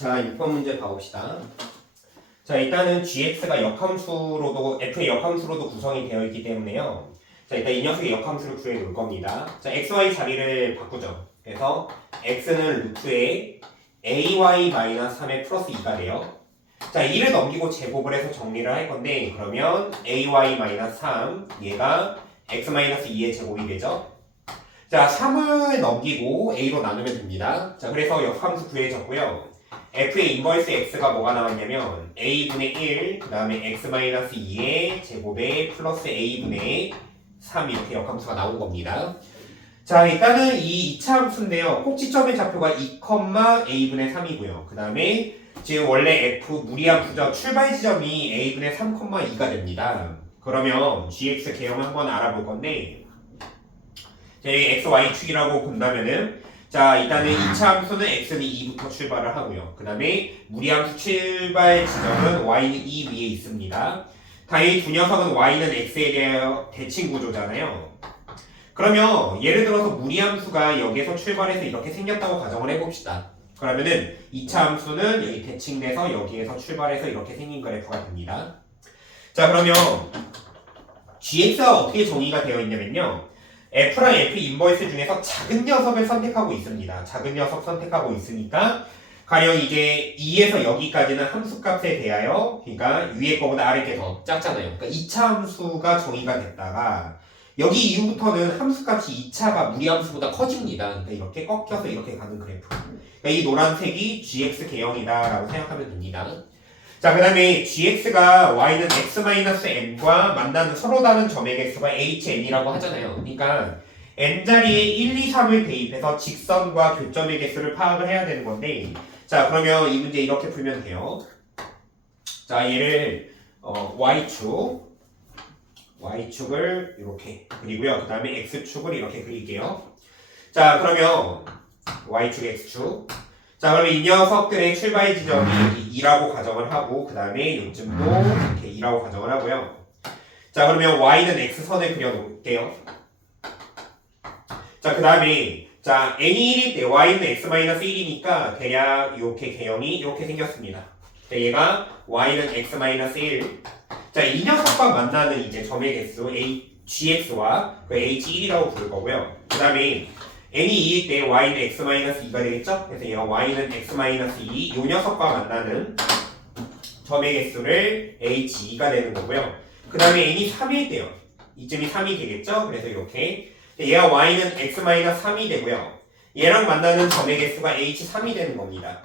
자, 6번 문제 봐봅시다. 자, 일단은 gx가 역함수로도 f의 역함수로도 구성이 되어 있기 때문에요. 자, 일단 이 녀석의 역함수를 구해 놓을 겁니다. 자, xy 자리를 바꾸죠. 그래서 x는 루트에 ay-3의 플러스 2가 돼요. 자, 2를 넘기고 제곱을 해서 정리를 할 건데, 그러면 ay-3 얘가 x-2의 제곱이 되죠. 자, 3을 넘기고 a로 나누면 됩니다. 자, 그래서 역함수 구해졌고요. f의 인버스 x가 뭐가 나왔냐면 a분의 1, 그 다음에 x-2의 제곱에 플러스 a분의 3 이렇게 역함수가 나온 겁니다. 자, 일단은 이 2차 함수인데요. 꼭지점의 좌표가 2, a분의 3이고요. 그 다음에 지금 원래 f 무리함수죠. 출발 지점이 a분의 3,2가 됩니다. 그러면 gx 개형을 한번 알아볼 건데, 저희 xy축이라고 본다면은, 자, 일단은 2차 함수는 x는 2부터 출발을 하고요. 그 다음에 무리함수 출발 지점은 y는 2 위에 있습니다. 당연히 두 녀석은 y는 x에 대하여 대칭 구조잖아요. 그러면 예를 들어서 무리함수가 여기에서 출발해서 이렇게 생겼다고 가정을 해봅시다. 그러면은 2차 함수는 여기 대칭돼서 여기에서 출발해서 이렇게 생긴 그래프가 됩니다. 자, 그러면 gx가 어떻게 정의가 되어 있냐면요. f랑 f 인버스 중에서 작은 녀석을 선택하고 있습니다. 작은 녀석 선택하고 있으니까 가령 이제 2에서 여기까지는 함수값에 대하여, 그러니까 위에 거보다 아래 게 더 작잖아요. 그러니까 2차 함수가 정의가 됐다가 여기 이후부터는 함수값이 2차가 무리함수보다 커집니다. 그러니까 이렇게 꺾여서 이렇게 가는 그래프. 그러니까 이 노란색이 gx 개형이다라고 생각하면 됩니다. 자, 그 다음에 gx가 y는 x-n과 만나는 서로 다른 점의 개수가 hn이라고 하잖아요. 그러니까 n자리에 1, 2, 3을 대입해서 직선과 교점의 개수를 파악을 해야 되는 건데, 자, 그러면 이 문제 이렇게 풀면 돼요. 자, 얘를 y축을 이렇게 그리고요. 그 다음에 x축을 이렇게 그릴게요. 자, 그러면 y축, x축. 자, 그러면 이 녀석들의 출발 지점이 여기 2라고 가정을 하고, 그 다음에 요쯤도 이렇게 2라고 가정을 하고요. 자, 그러면 y는 x선을 그려놓을게요. 자, 그 다음에 자, n이 1일 때 y는 x-1이니까 대략 이렇게 개형이 이렇게 생겼습니다. 자, 얘가 y는 x-1. 자, 이 녀석과 만나는 이제 점의 개수 gx와 그 h1이라고 부를 거고요. 그 다음에 n이 2일 때 y는 x-2가 되겠죠? 그래서 얘가 y는 x-2, 이 녀석과 만나는 점의 개수를 h2가 되는 거고요. 그 다음에 n이 3일 때요. 이쯤이 3이 되겠죠? 그래서 이렇게 얘가 y는 x-3이 되고요. 얘랑 만나는 점의 개수가 h3이 되는 겁니다.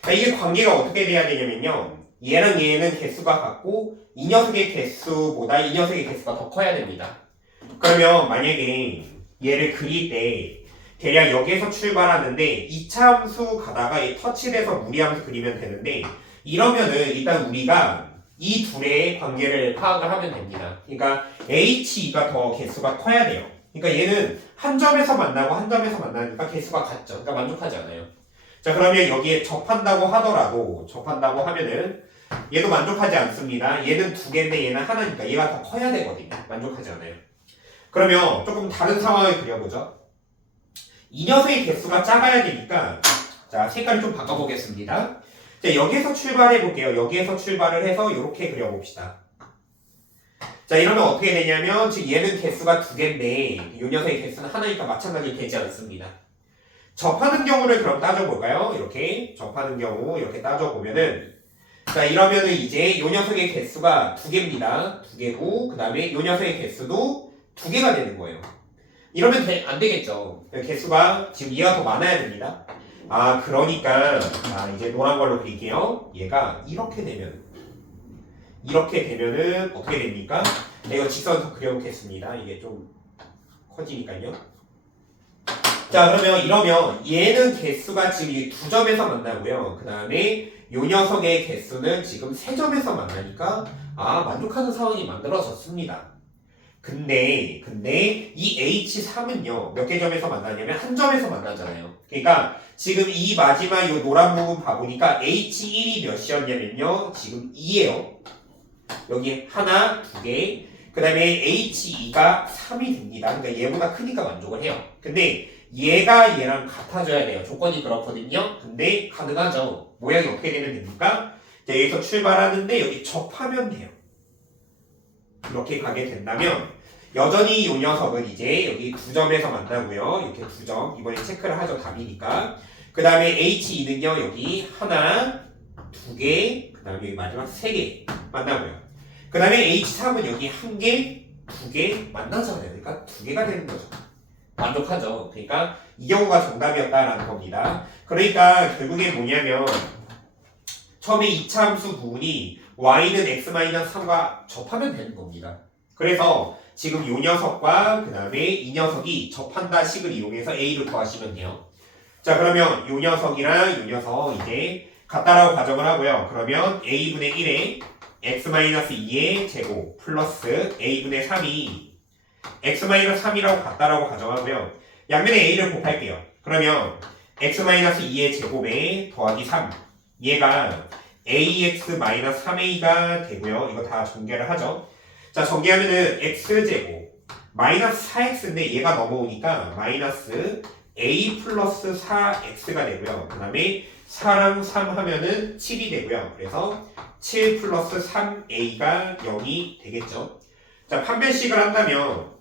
그러니까 이게 관계가 어떻게 돼야 되냐면요. 얘랑 얘는 개수가 같고 이 녀석의 개수보다 이 녀석의 개수가 더 커야 됩니다. 그러면 만약에 얘를 그릴 때 대략 여기에서 출발하는데 2차 함수 가다가 이 터치돼서 무리함수 그리면 되는데, 이러면은 일단 우리가 이 둘의 관계를 파악을 하면 됩니다. 그러니까 h2가 더 개수가 커야 돼요. 그러니까 얘는 한 점에서 만나고 한 점에서 만나니까 개수가 같죠. 그러니까 만족하지 않아요. 자, 그러면 여기에 접한다고 하면은 얘도 만족하지 않습니다. 얘는 두 개인데 얘는 하나니까 얘가 더 커야 되거든요. 만족하지 않아요. 그러면 조금 다른 상황을 그려보죠. 이 녀석의 개수가 작아야 되니까, 자, 색깔을 좀 바꿔보겠습니다. 자, 여기에서 출발해 볼게요. 여기에서 출발을 해서 이렇게 그려봅시다. 자, 이러면 어떻게 되냐면 지금 얘는 개수가 두 개인데 이 녀석의 개수는 하나니까 마찬가지로 되지 않습니다. 접하는 경우를 그럼 따져볼까요? 이렇게 접하는 경우 이렇게 따져보면은, 자, 이러면은 이제 이 녀석의 개수가 두 개입니다. 두 개고, 그 다음에 이 녀석의 개수도 두 개가 되는 거예요. 이러면 안 되겠죠. 개수가 지금 얘가 더 많아야 됩니다. 아, 그러니까 이제 노란 걸로 그릴게요. 얘가 이렇게 되면은 어떻게 됩니까? 이거 직선도 그려놓겠습니다. 이게 좀 커지니까요. 자, 그러면 이러면 얘는 개수가 지금 이 두 점에서 만나고요. 그 다음에 요 녀석의 개수는 지금 세 점에서 만나니까 만족하는 상황이 만들어졌습니다. 근데 이 h3은요 몇 개 점에서 만나냐면 한 점에서 만나잖아요. 그러니까 지금 이 마지막 요 노란 부분 봐보니까 h1이 몇이었냐면요 지금 2예요. 여기 하나, 두 개. 그 다음에 h2가 3이 됩니다. 그러니까 얘보다 크니까 만족을 해요. 근데 얘가 얘랑 같아져야 돼요. 조건이 그렇거든요. 근데 가능하죠. 모양이 어떻게 되면 됩니까? 자, 여기서 출발하는데 여기 접하면 돼요. 이렇게 가게 된다면 여전히 이 녀석은 이제 여기 2점에서 만나고요. 이렇게 2점. 이번에 체크를 하죠. 답이니까. 그 다음에 H2는요. 여기 하나, 2개, 그 다음에 여기 마지막 3개 만나고요. 그 다음에 H3은 여기 1개, 2개 만나잖아요. 그러니까 2개가 되는 거죠. 만족하죠. 그러니까 이 경우가 정답이었다라는 겁니다. 그러니까 결국에 뭐냐면 처음에 2차 함수 부분이 y는 x-3과 접하면 되는 겁니다. 그래서 지금 이 녀석과 그 다음에 이 녀석이 접한다 식을 이용해서 a를 구하시면 돼요. 자, 그러면 이 녀석이랑 이 녀석 이제 같다라고 가정을 하고요. 그러면 a분의 1에 x-2의 제곱 플러스 a분의 3이 x-3이라고 같다라고 가정하고요. 양면에 a를 곱할게요. 그러면 x-2의 제곱에 더하기 3 얘가 ax-3a가 되고요. 이거 다 전개를 하죠. 자, 전개하면은 x제곱 마이너스 4x인데 얘가 넘어오니까 마이너스 a 플러스 4x가 되고요. 그 다음에 4랑 3 하면은 7이 되고요. 그래서 7 플러스 3a가 0이 되겠죠. 자, 판별식을 한다면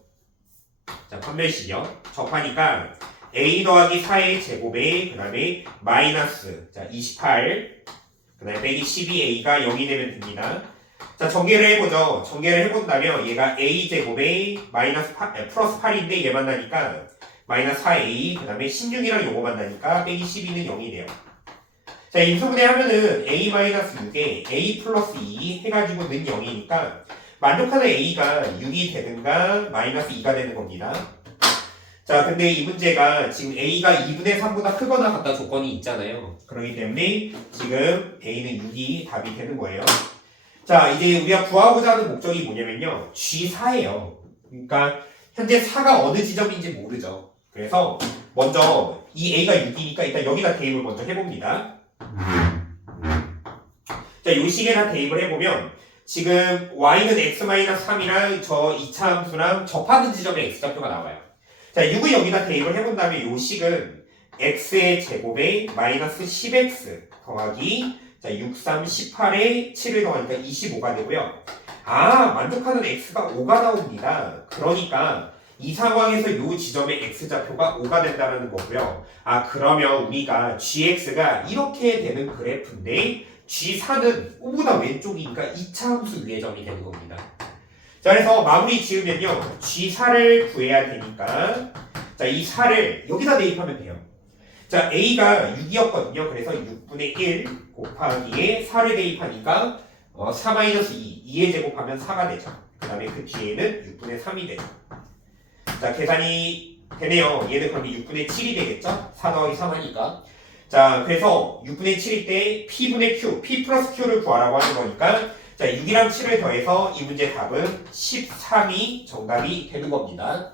자, 판별식이요. 접하니까 a 더하기 4의 제곱에 그 다음에 마이너스 자 28 그 다음에 빼기 12a가 0이 되면 됩니다. 자, 전개를 해보죠. 전개를 해본다면 얘가 a제곱에 마이너스 플러스 8인데 얘 만나니까 마이너스 4a 그 다음에 16이랑 요거 만나니까 빼기 12는 0이 돼요. 자, 인수분해 하면은 a 마이너스 6에 a 플러스 2 해가지고는 0이니까 만족하는 a가 6이 되든가 마이너스 2가 되는 겁니다. 자, 근데 이 문제가 지금 a가 2분의 3보다 크거나 같다 조건이 있잖아요. 그렇기 때문에 지금 a는 6이 답이 되는 거예요. 자, 이제 우리가 구하고자 하는 목적이 뭐냐면요. G4예요. 그러니까 현재 4가 어느 지점인지 모르죠. 그래서 먼저 이 a가 6이니까 일단 여기다 대입을 먼저 해봅니다. 자, 요 식에다 대입을 해보면 지금 y는 x-3이랑 저 2차 함수랑 접하는 지점에 x좌표가 나와요. 자, 6을 여기다 대입을 해본다면 요 식은 x의 제곱에 마이너스 10x 더하기 자, 6, 3, 18에 7을 더하니까 25가 되고요. 아, 만족하는 x가 5가 나옵니다. 그러니까 이 상황에서 요 지점의 x좌표가 5가 된다는 거고요. 아, 그러면 우리가 gx가 이렇게 되는 그래프인데 G4는 5보다 왼쪽이니까 2차 함수 위의 점이 되는 겁니다. 자, 그래서 마무리 지으면요. G4를 구해야 되니까 자, 이 4를 여기다 대입하면 돼요. 자, A가 6이었거든요. 그래서 6분의 1 곱하기에 4를 대입하니까 4-2, 2의 제곱하면 4가 되죠. 그 다음에 그 뒤에는 6분의 3이 되죠. 자, 계산이 되네요. 얘는 그럼 6분의 7이 되겠죠? 4 더하기 3 하니까. 자, 그래서 6분의 7일 때 P분의 Q, P 플러스 Q를 구하라고 하는 거니까 자, 6이랑 7을 더해서 이 문제 답은 13이 정답이 되는 겁니다.